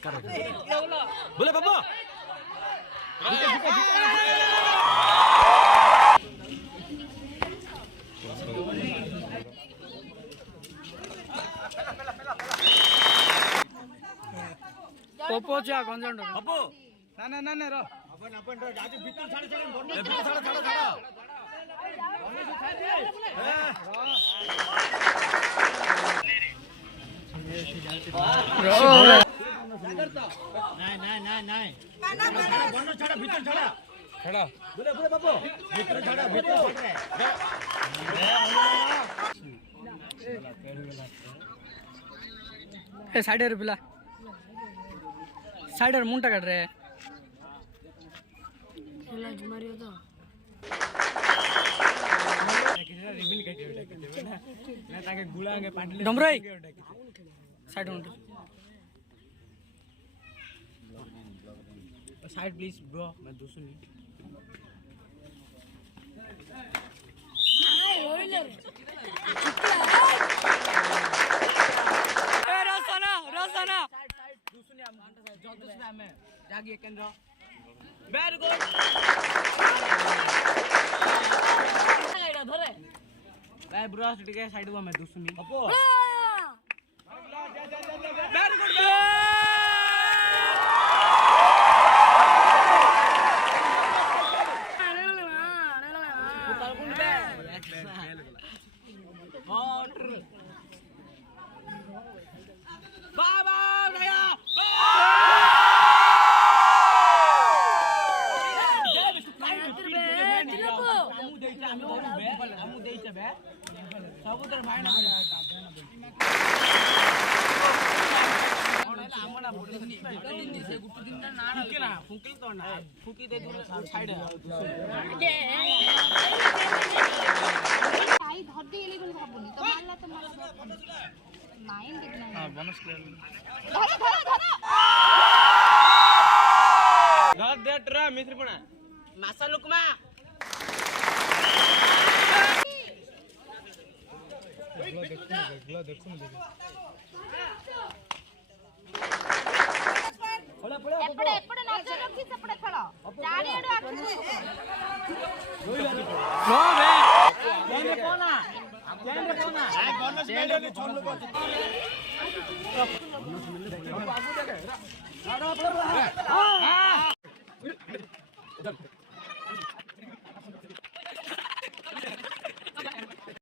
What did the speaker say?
बोले बाबू पोपो चा गंजन बाबू ना ना रो अपन अपन आज भीतर छाड़ छाड़ भीतर छाड़ छाड़ छाड़ नहीं बंद छाड़ा भीतर छाड़ा खड़ा बोले बोले बाबू भीतर छाड़ा भीतर ए साइड रे पिला साइड रे मुंटा काट रे पिला मारियो तो रिबन काटे ना ताके गुला के पांडले डमराई साइड मुंटा साइड प्लीज ब्रो मैं दोस्तों नहीं रसना दूसरी हम जो दूसरा में जागी केंद्र वेरी गुड एटा धरे भाई ब्रो ठीक है साइड में मैं दूसरी अपो वेरी गुड बाबा दया ସବୁଥିରେ ଭାଇ ନା ଆମନା ବୋଡି ସେ ଗୁଟ ଦିନ ନା ନା ଫୁଙ୍କିଲ ତ ନା ଫୁକି ଦେ ଦୂର ସାଇड आई धर दे इले बोल भाबुनी तो मारला तो माइंड देखना हां बोनस क्लियर धर दे ट्रा मित्र पणा मासा लुकमा देखो एपड़े एपड़े नजर रखी सेपड़े खेल चारी एडो आखि नो बे केने कोना आ बोनस मिले छोड़ लो